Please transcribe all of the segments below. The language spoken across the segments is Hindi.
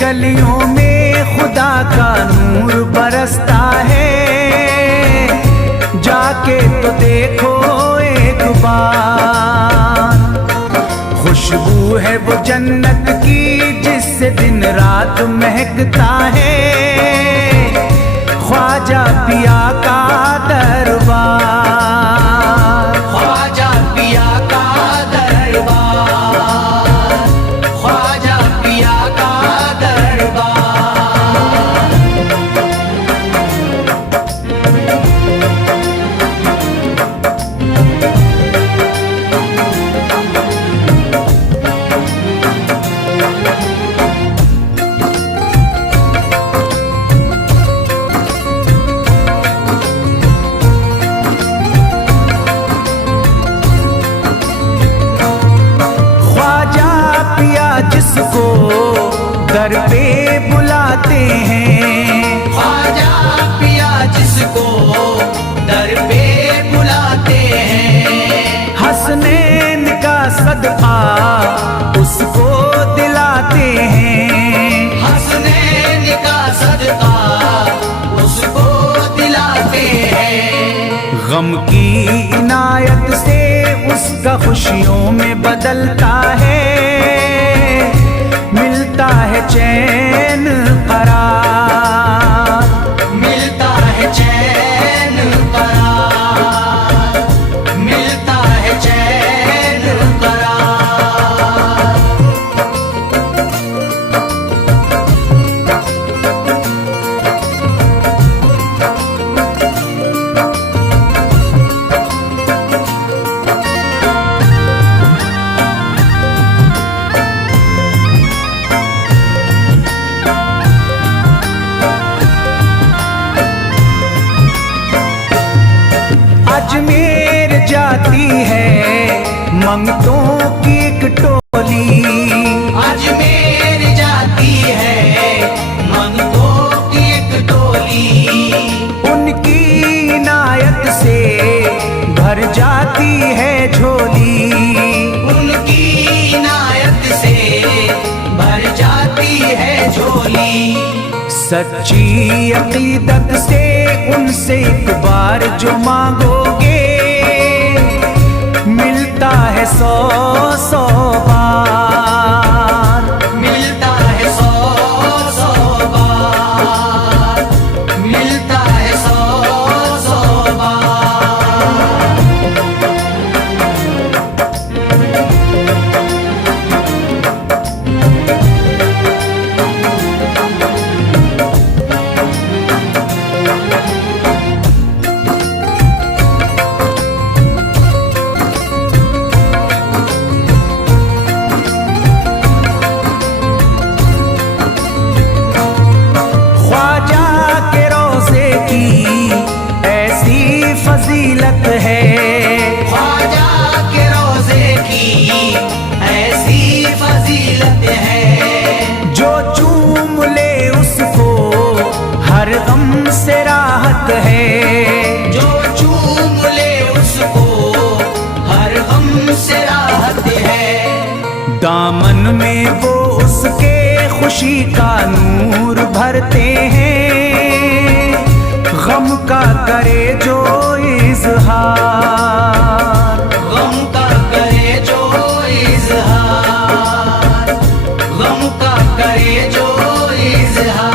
गलियों में खुदा का नूर बरसता है। जाके तो देखो एक बार, खुशबू है वो जन्नत की जिससे दिन रात महकता है। ख्वाजा पिया का दरबार, ख्वाजा पिया का दरबार, ख्वाजा पिया का दरबार। जिसको दर पे बुलाते हैं, ख्वाजा पिया जिसको दर पे बुलाते हैं। हसनैन का सदका उसको दिलाते हैं, हसनैन का सदका उसको दिलाते हैं। गम की इनायत से उसका खुशियों में बदलता है। मिलता है चैन करार, मिलता है चैन करार, मिलता है चैन करार। अजमेर जाती है मंगतों की एक टोली, अजमेर जाती है मंगतों की एक टोली। उनकी इनायत से भर जाती है झोली, उनकी इनायत से भर जाती है झोली। सच्ची अकीदत से उनसे एक बार जो मांगोगे मिलता है 100 बार, मिलता है 100 बार, मिलता है 100 बार। फजीलत है, ख्वाजा के रोज़े की ऐसी फजीलत है। जो चूम ले उसको हर गम से राहत है, जो चूम ले उसको हर गम से राहत है। दामन में वो उसके खुशी का नूर भरते हैं। गम का करे जो इज़हार, गम का करे जो इज़हार, गम का करे जो इज़हार।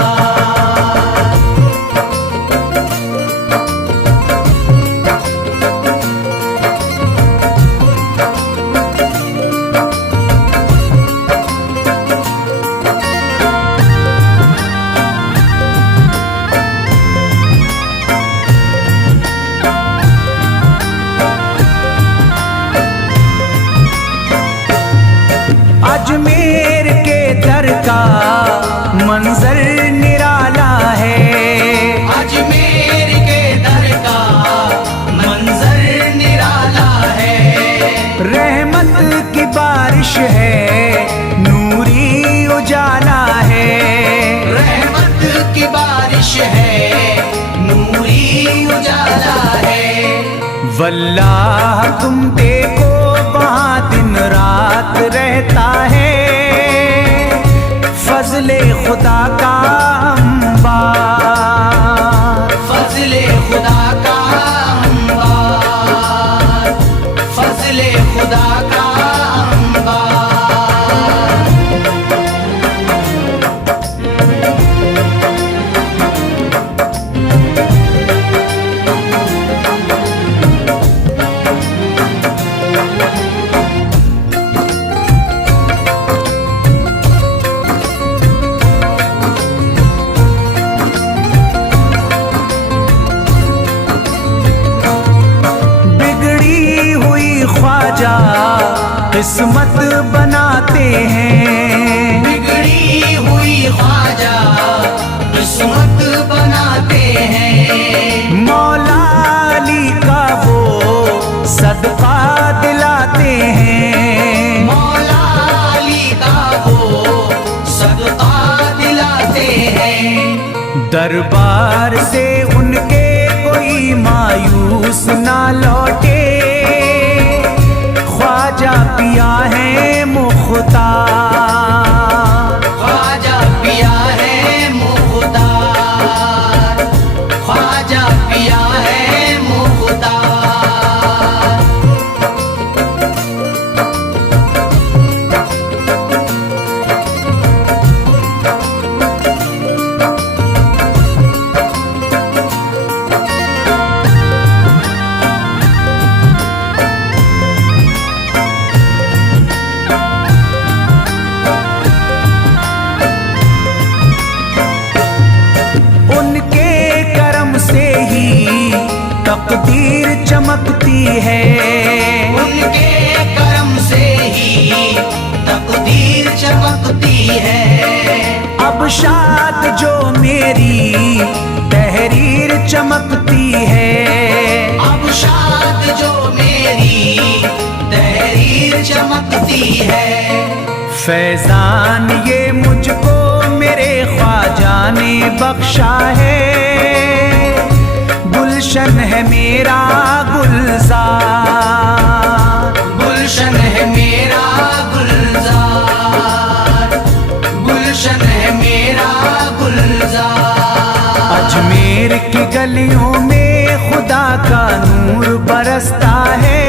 अजमेर के दर का मंजर निराला है, अजमेर के दर का मंजर निराला है। रहमत की बारिश है, नूरी उजाला है, रहमत की बारिश है, नूरी उजाला है। वल्लाह तुम देखो वहाँ दिन रात रहता है। फजले खुदा का अंबार, फजले खुदा का अंबार, फजले खुदा का किस्मत बनाते हैं, बिगड़ी हुई ख्वाजा किस्मत बनाते हैं। मौला अली का वो सदका दिलाते हैं, मौला अली का वो सदका दिलाते हैं। दरबार से उनके कोई मायूस ना लौटे, ख्वाजा पिया है मुख्तार, ख्वाजा पिया है मुख्तार, ख्वाजा पिया है मुख्तार। तकदीर चमकती है, उनके करम से ही तकदीर चमकती है। अब शाद जो मेरी तहरीर चमकती है, अब शाद जो मेरी तहरीर चमकती है। फैजान ये मुझको मेरे ख्वाजा ने बख्शा है, गुलशन है मेरा गुलजार, गुलशन है मेरा गुलजार, गुलशन है मेरा गुलजार। अजमेर की गलियों में खुदा का नूर बरसता है,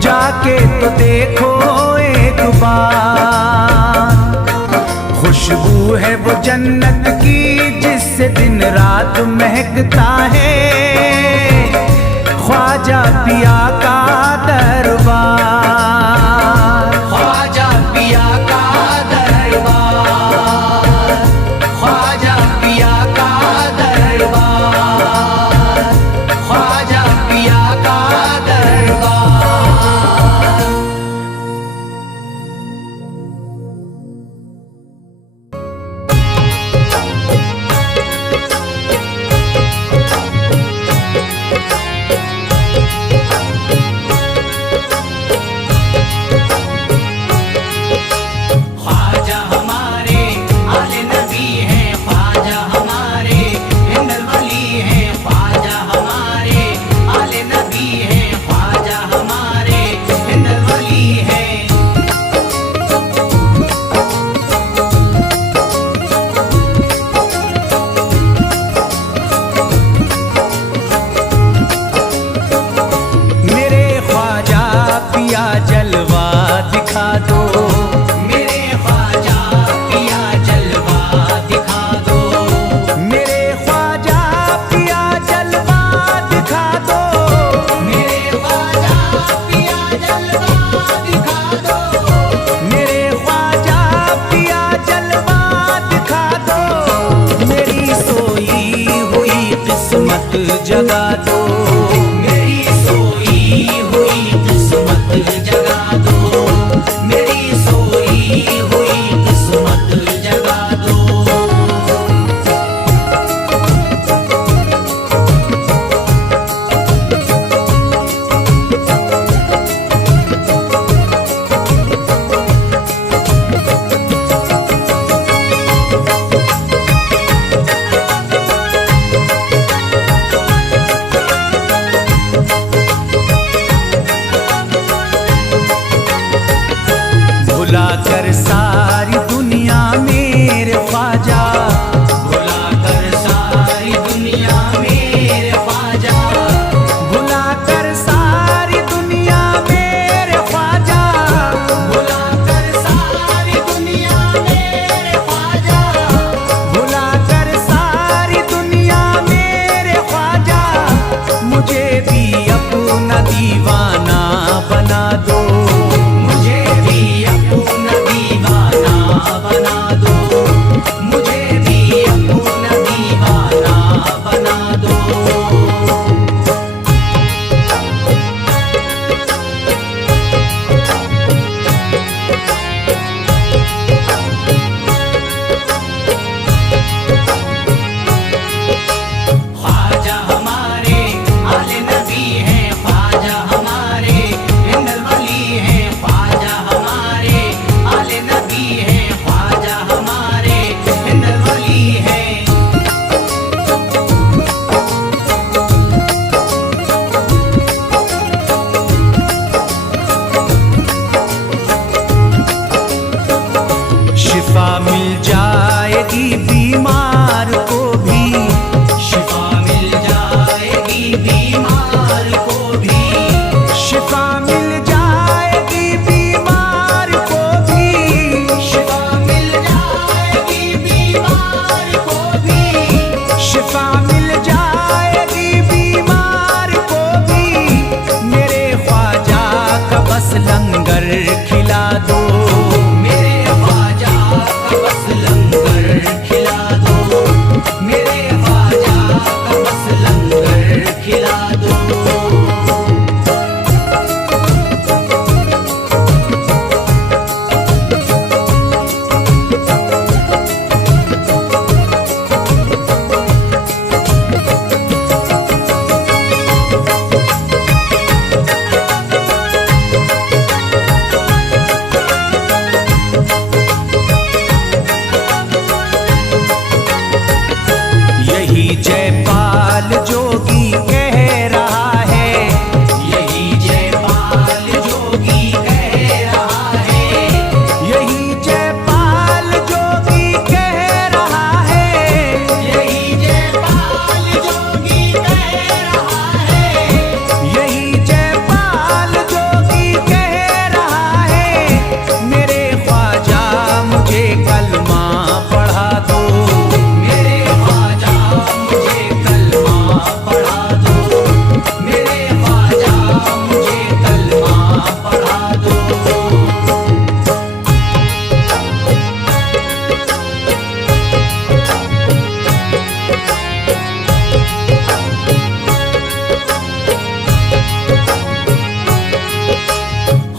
जाके तो देखो एक बार, खुशबू है वो जन्नत की जिससे दिन रात महकता है, ख्वाजा पिया का दरबार, ख्वाजा पिया का दरबार, ख्वाजा पिया का दरबार, ख्वाजा पिया का दरबार। जगा दो, मेरी सोई हुई किस्मत जगा दो, मेरी सोई हुई किस्मत जगा दो। जयपाल जोगी कह रहा है, यही जयपाल जोगी कह रहा है, यही जयपाल जोगी कह रहा है, यही जयपाल जोगी कह रहा है, यही जयपाल जोगी कह रहा है। मेरे ख्वाजा मुझे कलमा पढ़ा दो, मेरे ख्वाजा मुझे कलमा पढ़ा दो, मेरे ख्वाजा मुझे कलमा पढ़ा दो।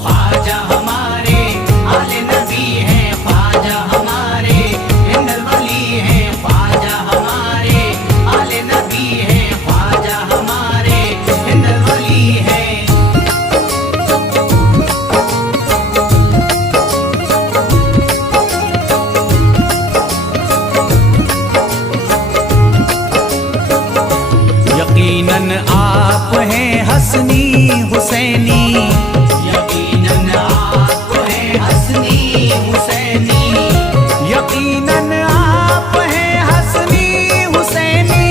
ख्वाजा हमारे आले नबी हैं, ख्वाजा हमारे हिंदल वली हैं, ख्वाजा हमारे आले नबी हैं, ख्वाजा हमारे हिंदल वली हैं। यकीनन आप हैं हसनी हुसैनी, यकीनन आप हैं हसनी हुसैनी, यकीनन आप हैं हसनी हुसैनी,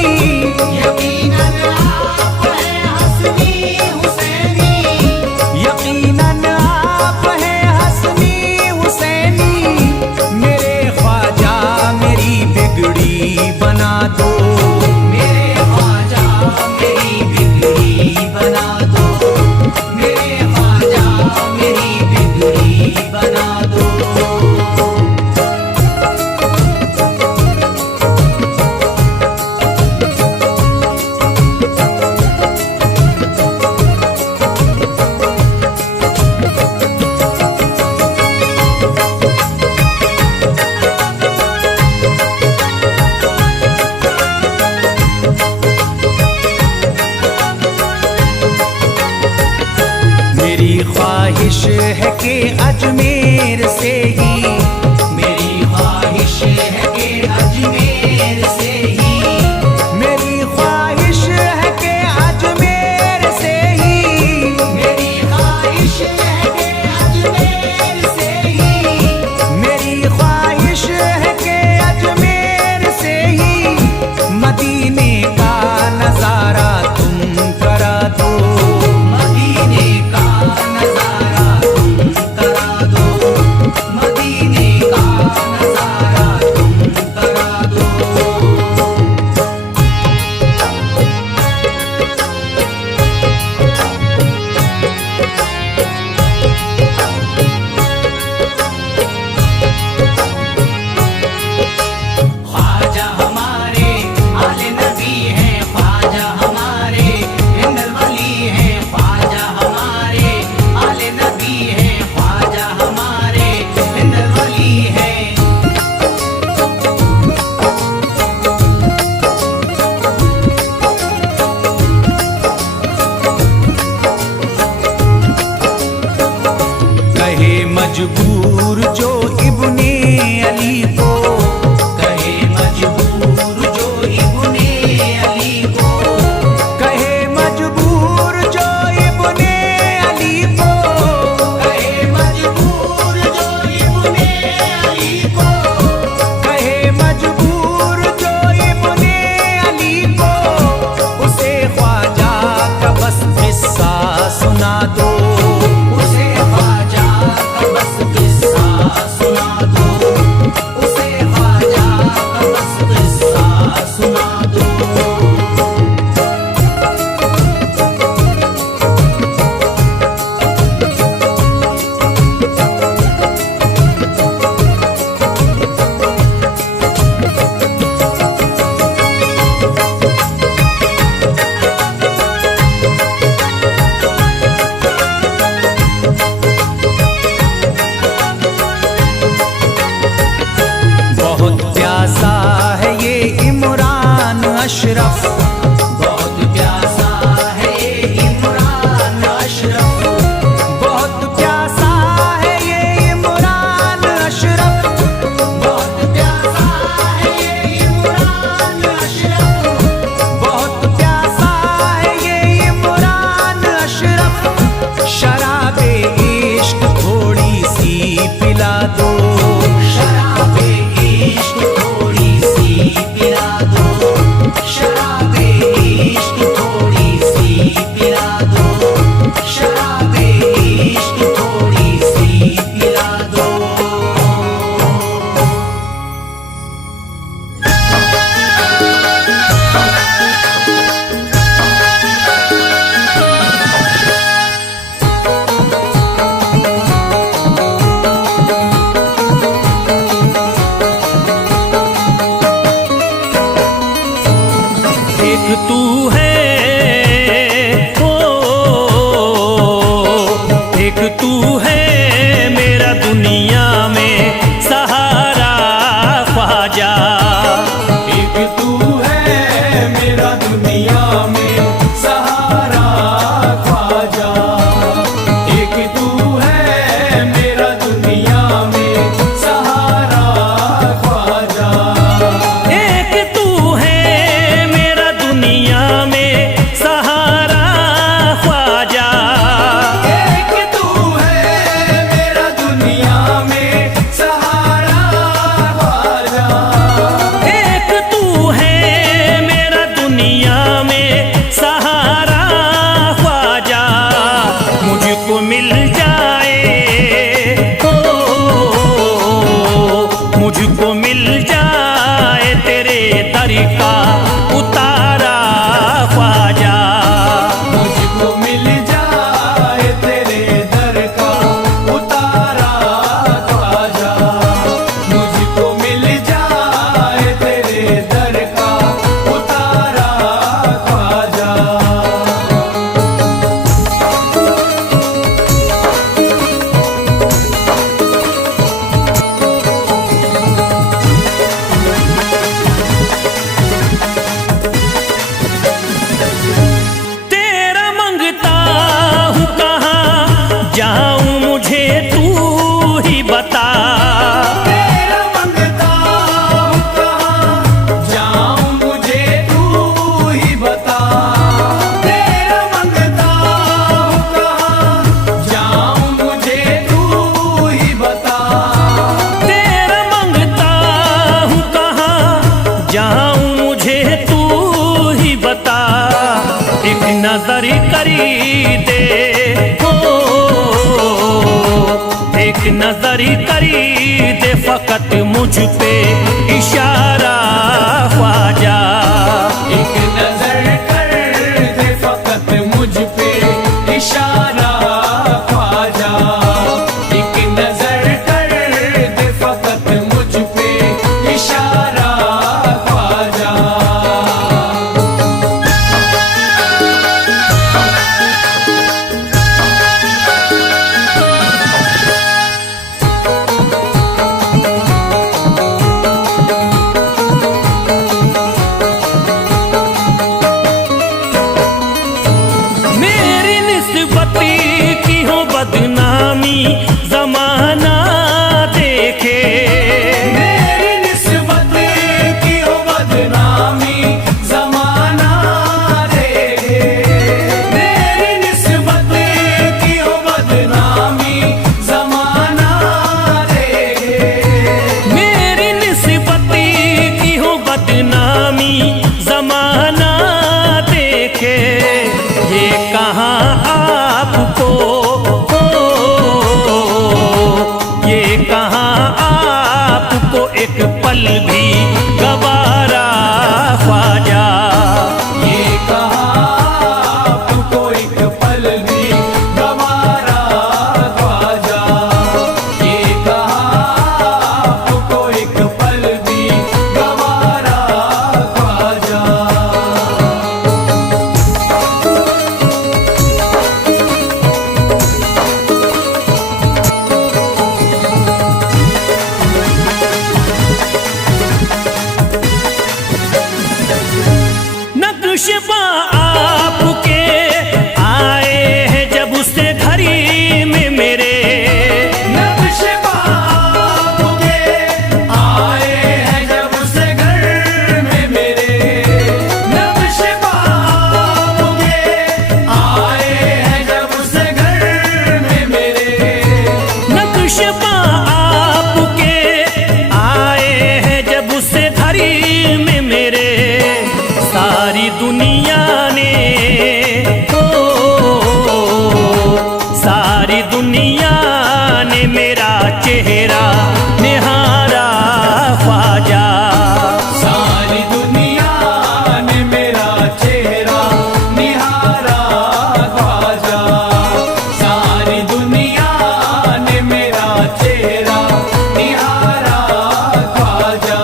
यकीनन आप हैं हसनी हुसैनी, यकीनन आप हैं हसनी हुसैनी। मेरे ख्वाजा मेरी बिगड़ी बना दो, मेरे ख्वाजा मेरी बिगड़ी बना दो, मेरे ख्वाजा मेरी बिगड़ी बना दो। मेरी ख्वाहिश है कि अजमेर से ही, मेरी ख्वाहिश है कि अजमेर से ही, मेरी ख्वाहिश है कि अजमेर से ही, मेरी ख्वाहिश है कि अजमेर से ही, मेरी ख्वाहिश है कि अजमेर से ही मदीने का नजारा तुम करा दो, मदीने का नजारा तुम करा दो, मदीने का नजारा तुम करा दो। ख्वाजा हमारे आले नबी हैं, ख्वाजा हमारे हिंदल वली हैं, ख्वाजा हमारे आले नबी हैं, ख्वाजा हमारे हिंदल वली हैं। कहे मजबूर जो इब्ने अली को, कहे मजबूर जो इब्ने अली को, कहे मजबूर जो इब्ने अली को, कहे मजबूर जो इब्ने अली को, कहे मजबूर जो इब्ने अली को, उसे ख्वाजा का बस किस्सा सुना दो, उसे ख्वाजा का बस किस्सा सुना दो, उसे ख्वाजा का बस किस्सा सुना दो। बहुत प्यासा है ये इमरान अशरफ, बहुत प्यासा है ये इमरान अशरफ, बहुत प्यासा है ये इमरान अशरफ, बहुत प्यासा है ये इमरान अशरफ, तू है, ओ एक तू है मेरा दुनिया में सहारा ख्वाजा। एक तू है मेरा दुनिया में सहारा ख्वाजा। एक तू है मेरा दुनिया में सहारा ख्वाजा। एक तू है मेरा दुनिया में सहारा ख्वाजा। एक तू है मेरा दुनिया में सहारा ख्वाजा। एक तू है मेरा दुनिया में सहारा ख्वाजा। मुझको मिल जाए, ओ मुझको मिल जाए तेरे दर का उतारा ख्वाजा। मुझको मिल जाए तेरे दर का उतारा ख्वाजा। मुझको मिल जाए तेरे दर का उतारा ख्वाजा। तेरा मंगता हूँ कहाँ जाऊँ मुझे तू ही बता। तेरा मंगता हूँ कहाँ जाऊँ मुझे तू ही बता। तेरा मंगता हूँ कहाँ जाऊँ मुझे तू ही बता। तेरा मंगता हूँ कहाँ जाऊँ मुझे तू ही बता। एक नजर करी दे, हो एक नजर करी दे फकत मुझ पे इशारा ख्वाजा। एक नजर कर दे फकत मुझ पे इशारा ख्वाजा। एक नजर कर दे फकत मुझ पे इशारा ख्वाजा। मेरी निस्बती की हो बदनामी जमाना देखे। मेरी निस्बत की हो बदनामी जमाना देखे। मेरी निस्बत की हो बदनामी जमाना देखे। मेरी निस्बती की हो बदनामी जमाना देखे। ये कहाँ आपको, हो ये कहाँ आपको एक पल भी गवारा ख्वाजा। ये कहाँ आपको एक पल भी गवारा ख्वाजा। ये कहाँ आपको एक पल भी गवारा ख्वाजा। नक्शबा आपके आए हैं जब से घड़ी में मेरे। नक्शबा आपके आए हैं जब से घर में मेरे। नक्शबा आपके आए हैं जब से घर में मेरे। नक्शबा आपके आए हैं जब से घड़ी में मेरे। सारी दुनिया ने, ओ सारी दुनिया ने मेरा चेहरा निहारा ख्वाजा। सारी दुनिया ने मेरा चेहरा निहारा ख्वाजा। सारी दुनिया ने मेरा चेहरा निहारा ख्वाजा।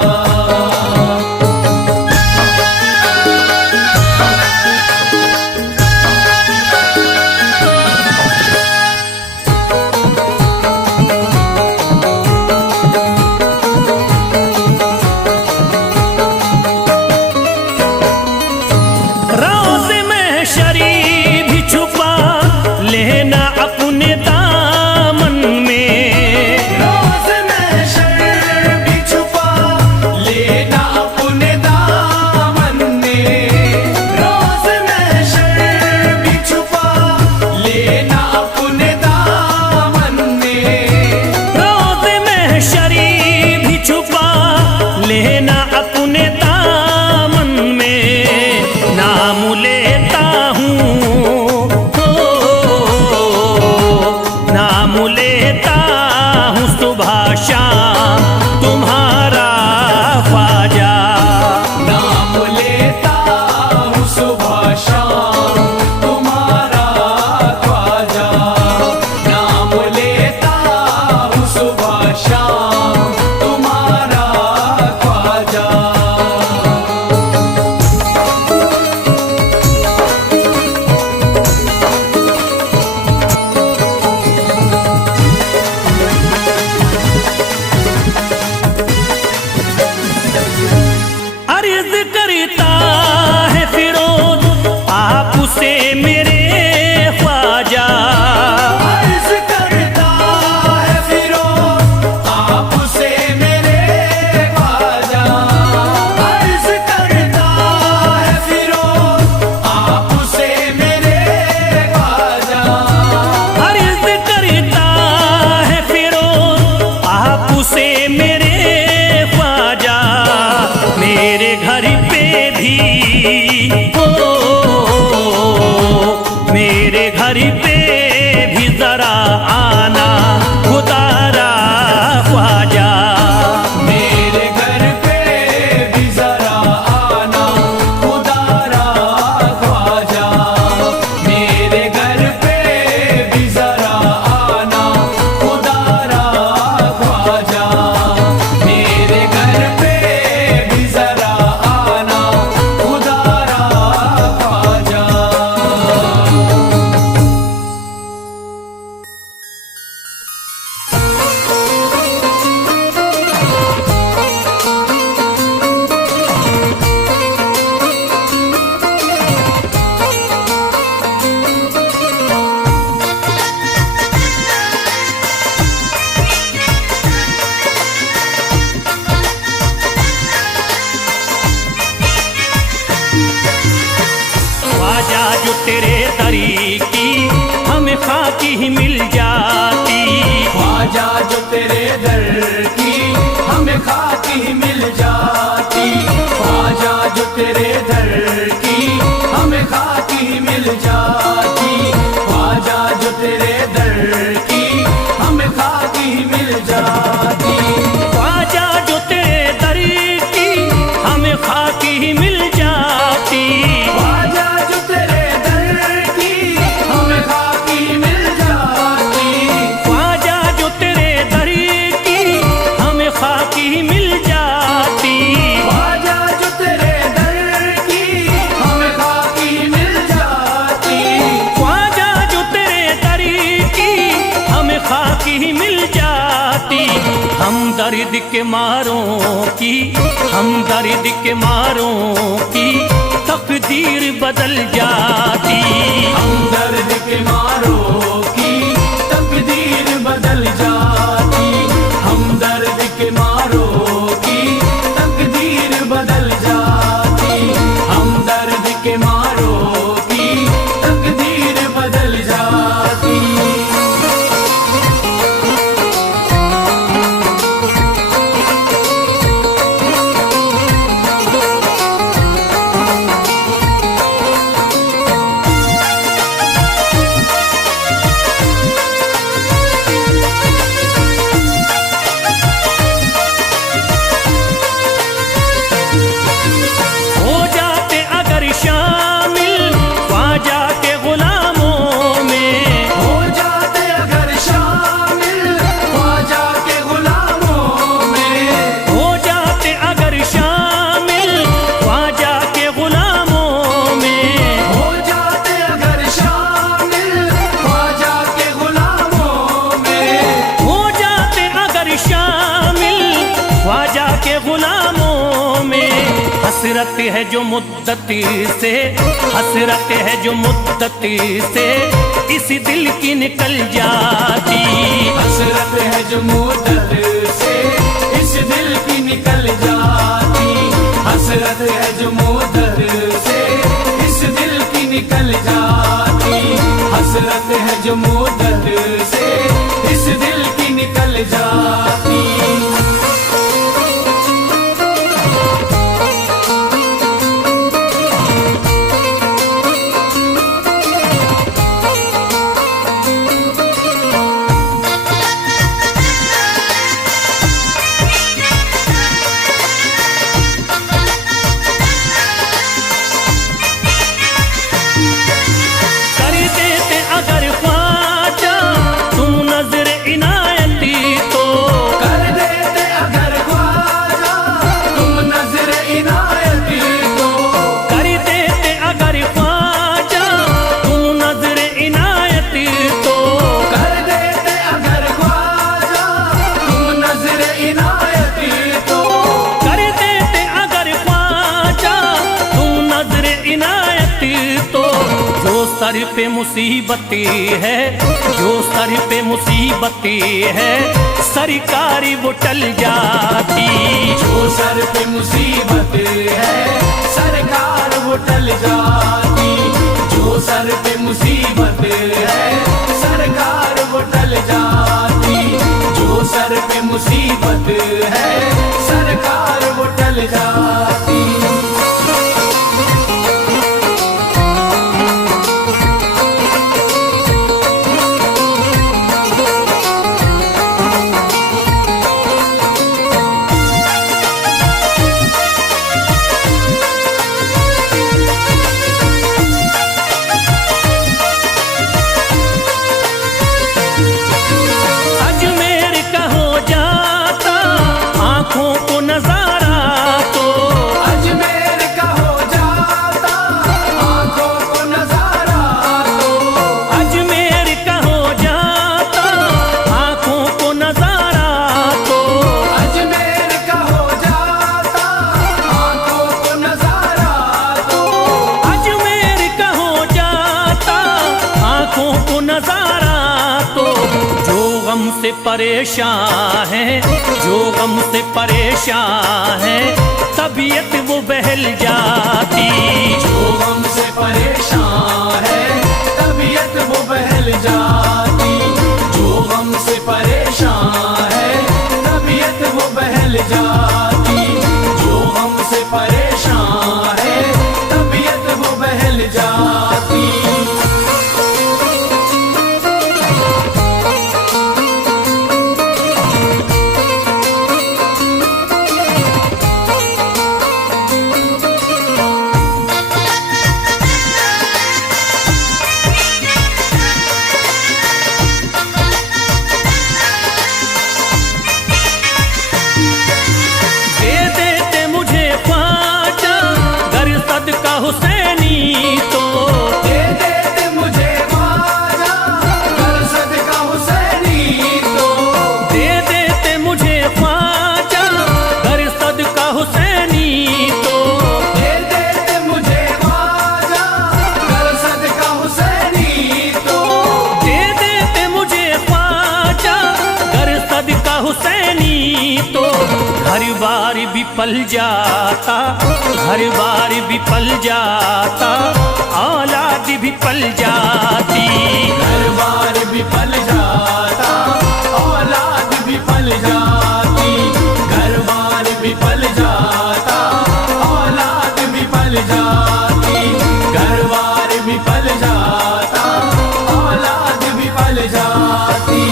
लेता हूँ सुबह शाम तुम्हारा ख्वाजा। नाम लेता हूँ सुबह शाम तुम्हारा ख्वाजा। नाम लेता हूँ सुबह शाम तुम्हारा ख्वाजा। अर्ज करता है फिरोज आपसे मेरे ख्वाजा। अर्ज करता है फिरोज आपसे मेरे ख्वाजा। अर्ज करता है फिरोज आपसे मेरे ख्वाजा। अर्ज करता है फिरोज आपसे मेरे ख्वाजा। मेरे घर पे भी मेरे घर पे भी जरा आना खुदारा ख्वाजा। मेरे घर पे भी जरा आना खुदारा ख्वाजा। मेरे घर पे भी जरा आना खुदारा ख्वाजा। मेरे घर पे भी जरा आना खुदारा ख्वाजा। ख्वाजा जो तेरे दरी की हमें खाकी ही मिल जाती। ख्वाजा जो तेरे दर की हमें खाकी ही मिल जाती। ख्वाजा जो तेरे दर की हमें खाकी ही मिल जाती। ख्वाजा जो तेरे दर की हमें खाकी ही मिल जाती। ख्वाजा जो तेरे दर की हमें खाकी ही मिल जाती। ख्वाजा जो तेरे दर की हमें खाकी मिल जाती। ख्वाजा जो तेरे दर की हमें खाकी ही मिल जाती। ख्वाजा जो तेरे दर की हमें खाकी मिल जाती। ख्वाजा जो तेरे दर की हमें खाकी ही मिल जाती। हम दर्द के मारों की हम दर्द के मारों की तकदीर बदल जाती। हम दर्द के मारों की तकदीर बदल जाती। हम दर्द के मारों की तकदीर बदल जाती। हम दर्द के मारों की तकदीर बदल जाती। हो जाते अगर शामिल ख्वाजा के गुलामों में। हो जाते अगर शामिल ख्वाजा के गुलामों में। हो जाते अगर शामिल ख्वाजा के गुलामों में। हो जाते अगर शामिल ख्वाजा के गुलामों में। हो जाते अगर शामिल ख्वाजा के गुलामों में। हसरत है जो मुद्दती से हसरत है जो मुद्दती से इस दिल की निकल जाती। हसरत है जो मुद्दत से इस दिल की निकल जाती। हसरत है जो मुद्दत से इस दिल की निकल जाती। हसरत है जो मुद्दत से इस दिल की निकल जाती। सर पे मुसीबतें है, जो सर पे मुसीबतें है, सरकारी वो टल जाती। जो सर पे मुसीबत है सरकार वो टल जाती। जो सर पे मुसीबत है सरकार वो टल जाती। जो सर पे मुसीबत है सरकार वो टल जाती। अजमेर का हो जाता आंखों को नजारा तो, अजमेर का हो जाता आंखों को नजारा तो। अजमेर का हो जाता आंखों को नजारा तो, अजमेर का हो जाता आंखों को नजारा तो। अजमेर का हो जाता आंखों को नजारा तो। जो गम से परेशान है, जो गम से परेशान है, तबीयत वो बहल जाती। जो गम से परेशान है तबीयत वो बहल जाती। जो गम से परेशान है तबीयत वो बहल जाती। जो गम से परेशान है तबीयत वो बहल जाती। दे देते मुझे ख्वाजा गर सदका हुसैनी तो, दे देते मुझे ख्वाजा कर सदका हुसैनी तो। दे देते मुझे ख्वाजा गर सदका हुसैनी तो। दे देते मुझे ख्वाजा कर सदका हुसैनी तो। दे देते मुझे ख्वाजा गर सदका हुसैनी तो। घर बार भी पल जाता, घर बार भी पल जाता, औलाद भी पल जाती। घर बार भी पल जाता औलाद भी पल जाती। घर बार भी पल जाता औलाद भी पल जाती। घर बार भी पल जाता औलाद भी पल जाती।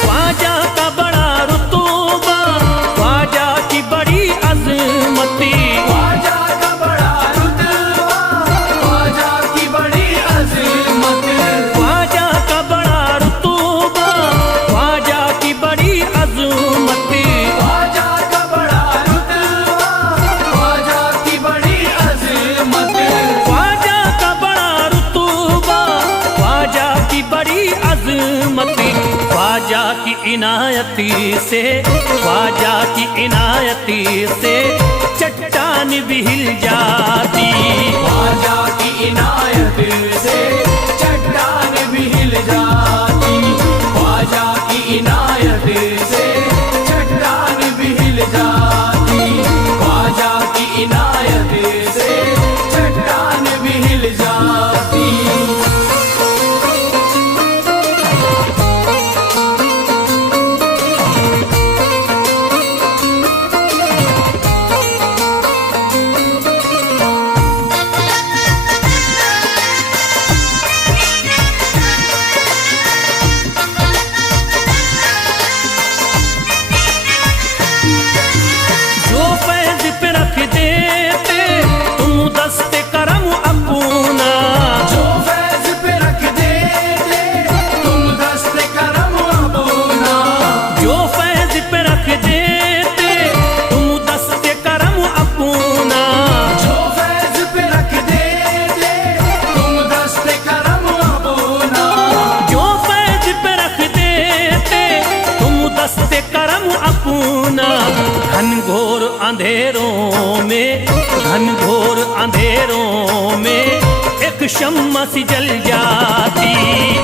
ख्वाजा का बड़ा रुतबा, ख्वाजा की बड़ी अजमती। ख्वाजा का बड़ा रुतबा ख्वाजा की बड़ी अज़मत। ख्वाजा का बड़ा रुतबा, ख्वाजा की बड़ी अजमती। ख्वाजा का बड़ा रुतबा ख्वाजा की बड़ी अज़मत। ख्वाजा का बड़ा रुतबा, ख्वाजा की बड़ी अजमती। ख्वाजा की इनायती से, ख्वाजा की इनायती से चट्टान भी हिल जाती। ख्वाजा की इनायत से चट्टान भी हिल जाती। ख्वाजा की इनायत से चट्टान भी हिल जाती। ख्वाजा की इनायत से चट्टान भी हिल जाती। हंसते करम अपना, घनघोर अंधेरों में, घनघोर अंधेरों में एक शम्मा सी जल जाती।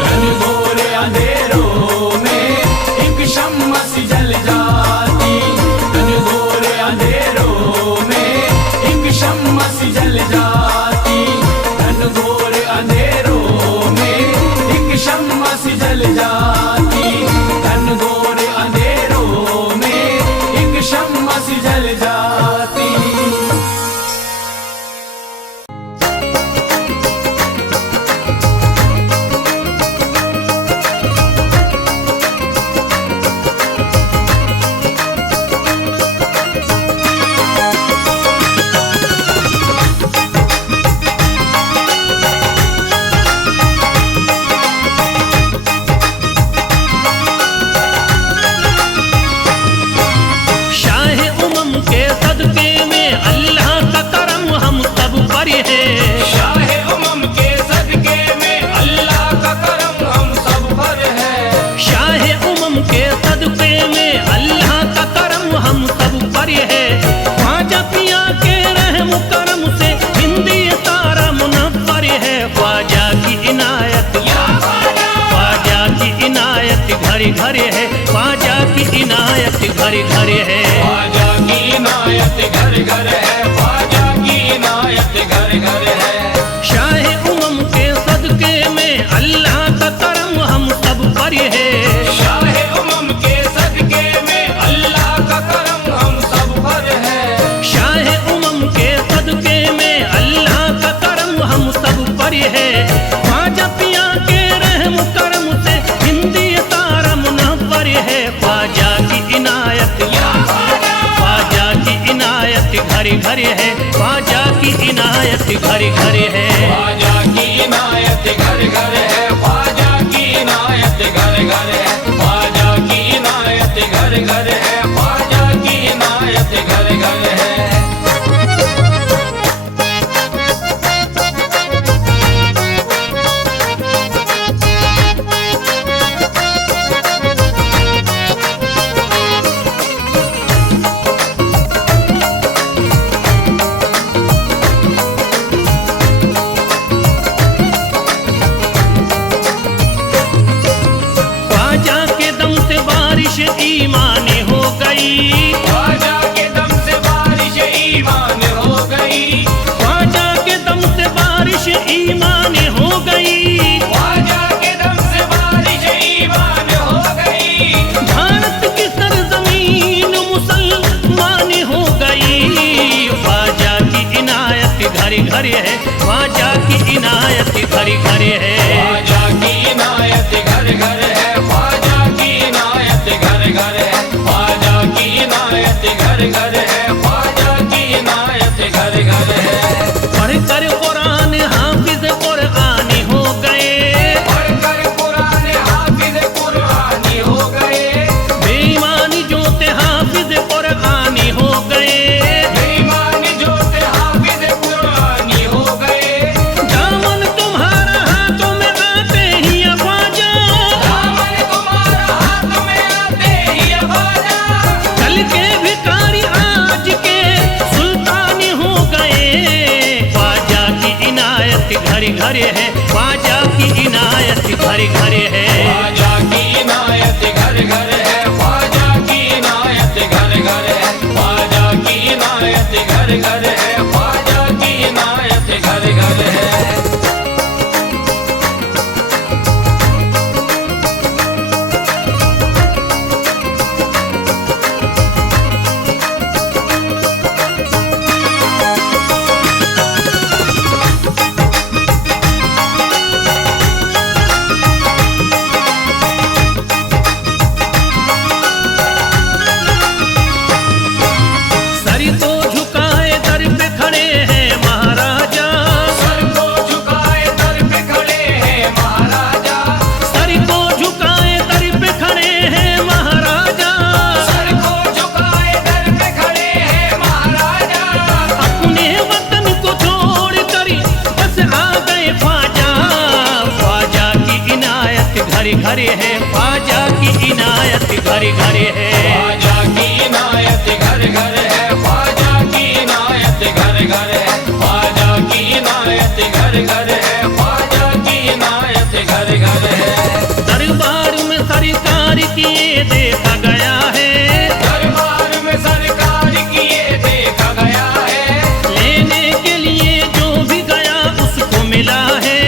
घनघोर अंधेरों में एक शम्मा सी जल जाती, घनघोर अंधेरों में एक शम्मा सी जल जाती, घनघोर अंधेरों में एक शम्मा सी जल जाती, घनघोर अंधेरों में एक शम्मा सी जल जाती। घरे घरे है ख्वाजा की इनायत, घरे घरे है ख्वाजा की इनायत, घर घर है ख्वाजा की इनायत, घर घर है। शाहे उमम के सदके में अल्लाह का करम हम सब पर है, शाहे उमम के सदके में अल्लाह का करम हम सब पर है, शाहे उमम के सदके में अल्लाह का करम हम सब पर है। ख्वाजा पिया के रहम करम से हिंदी तारा मुनव्वर है, ख्वाजा की इनायत, ख्वाजा की इनायत घरे घरे है, ख्वाजा की इनायत घरे घरे है, ख्वाजा की इनायत घर घर है, ख्वाजा की इनायत घर घर है, ख्वाजा की इनायत घर घर है, ख्वाजा की इनायत घर घर है। ईमान हो गई, ख्वाजा के दम से बारिश ईमान हो गई, ख्वाजा के दम से बारिश ईमान हो गई, ख्वाजा के दम से बारिश ईमान हो गई, भारत की सरजमीन मुसलमान हो गई। ख्वाजा की इनायत घरे घरे है, ख्वाजा की इनायत घरे घरे है, ख्वाजा की इनायत घर घर है, ख्वाजा की इनायत घर घर है, ख्वाजा की इनायत घर घर है, ख्वाजा की इनायत घर घर है। पढ़कर कुरान हाफिज कुरानी हो गए, पढ़कर कुरान हाफिज कुरानी हो गए, बेईमानी जोते हाफिज कुरानी हो गए, बेईमानी जोते हाफिज कुरानी हो गए, दामन तुम्हारा हाथों में आते ही ख्वाजा, दामन तुम्हारा हाथ में आते ही ख्वाजा, कल के भिखारी आज के सुल्तानी हो गए। ख्वाजा की इनायत घरे घरे है, ख्वाजा की इनायत घरे घरे है, ख्वाजा की इनायत घर घर है, ख्वाजा की इनायत घर घर है, ख्वाजा की इनायत घर घर है, ख्वाजा की इनायत घर घर है। सर को झुकाए दर पे खड़े हैं महाराजा, सर को झुकाए दर पे खड़े हैं महाराजा, सर को झुकाए दर पे खड़े हैं महाराजा, सर को झुकाए दर पे खड़े हैं महाराजा, अपने वतन को छोड़ कर बस आ गए ख्वाजा। ख्वाजा की इनायत घरे घरे है, ख्वाजा की इनायत इनायत घर घर है। ख्वाजा की इनायत घर घर है, ख्वाजा की इनायत घर घर है, ख्वाजा की इनायत घर घर है, ख्वाजा की इनायत घर घर है। दरबार में सरकार किए देखा गया है, दरबार में सरकार किए देखा गया है, लेने के लिए जो भी गया उसको मिला है,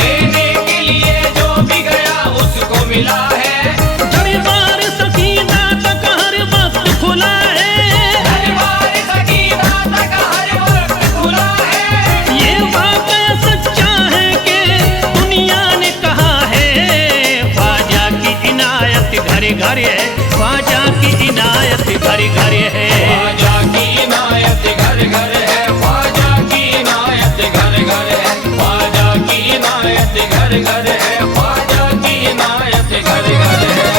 लेने के लिए जो भी गया उसको मिला है। दरबार सकीना तक हर वक्त खुला है, दरबार सकीना तक हर वक्त खुला है। ये वाकया सच्चा है कि दुनिया ने कहा है, ख्वाजा की इनायत घर घर है, ख्वाजा की इनायत घर घर है। ख्वाजा की इनायत घर घर है, ख्वाजा की इनायत घर घर है, ख्वाजा की इनायत घर घर है, ख्वाजा की इनायत घर घर है।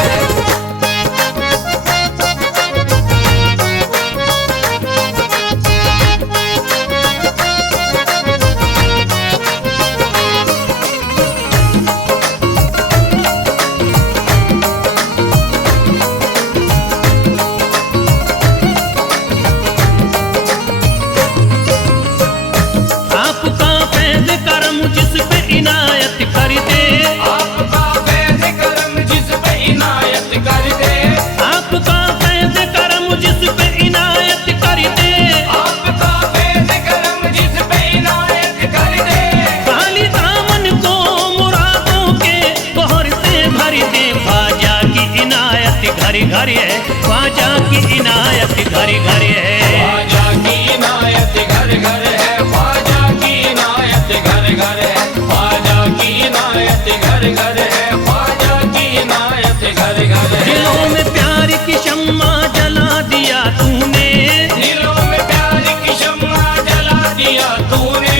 आपका फैज़ करम जिस पे इनायत कर दे, आपका फैज़ करम जिस पे इनायत कर दे, आपका फैज़ करम जिस पे इनायत कर दे, आपका फैज़ करम जिस पे इनायत कर दे। खाली दामन को मुरादों के बहर से भर दे, ख्वाजा की इनायत घर घर है, ख्वाजा की इनायत घर घर है। ख्वाजा की इनायत घर घर है, ख्वाजा की इनायत घर घर है, ख्वाजा की इनायत घर घर है, ख्वाजा की इनायत घर घर है। दिलों में प्यार की शम्मा जला दिया तूने, दिलों में प्यार की शम्मा जला दिया तूने,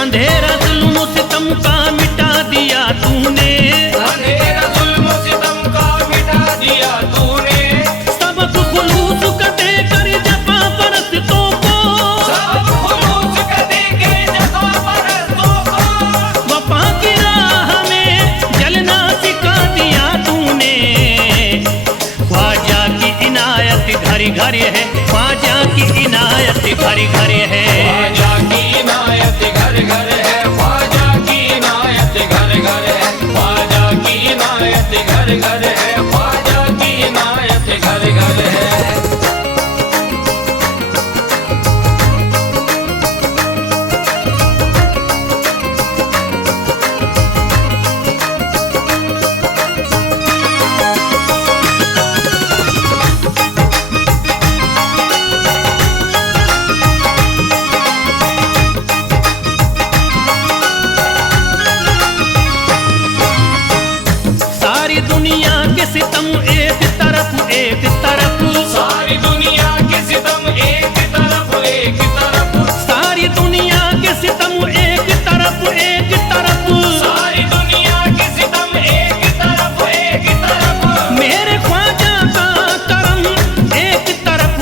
अंधेरा जुल्म सितम का मिटा दिया तूने, अंधेरा जुल्म सितम का मिटा दिया तूने, सबक खुलूस का देकर जफा परस्तों को, सब खुलूस का देके जफा परस्तों को, वफा की राह में जलना सिखा दिया तूने। ख्वाजा की इनायत घर घर है, ख्वाजा की इनायत घर घर है। ख्वाजा की इनायत घर घर है, ख्वाजा की इनायत घर घर है, ख्वाजा की इनायत घर घर है, ख्वाजा की इनायत घर घर है। सारी दुनिया के सितम एक तरफ एक तरफ, सारी दुनिया के सितम एक तरफ एक तरफ, सारी दुनिया के सितम एक तरफ एक तरफ, सारी दुनिया के सितम एक तरफ एक तरफ। मेरे ख्वाजा का करम एक तरफ,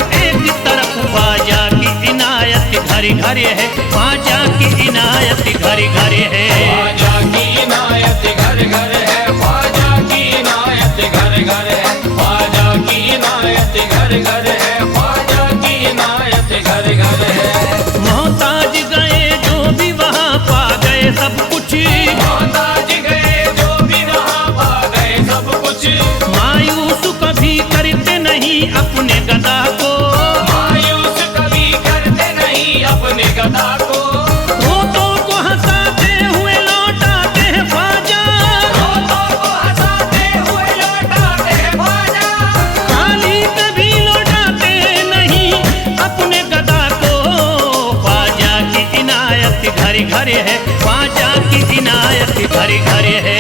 ख्वाजा की इनायत घर घर है, ख्वाजा की इनायत घर घर है। ख्वाजा की इनायत घर घर है, ख्वाजा की इनायत घर घर है, ख्वाजा की इनायत घर घर है, ख्वाजा की इनायत घर घर है। मोहताज गए जो भी वहाँ पा गए सब कुछ, मोहताज गए जो भी वहाँ पा गए सब कुछ, मायूस कभी करते नहीं अपने गदा को, मायूस कभी करते नहीं अपने गदा को, रोतों को हंसाते हुए लौटाते हैं ख्वाजा, रोतों को हंसाते हुए लौटाते हैं ख्वाजा, खाली कभी लौटाते नहीं अपने गदा को। ख्वाजा की इनायत घर घर है, ख्वाजा की इनायत घर घर है।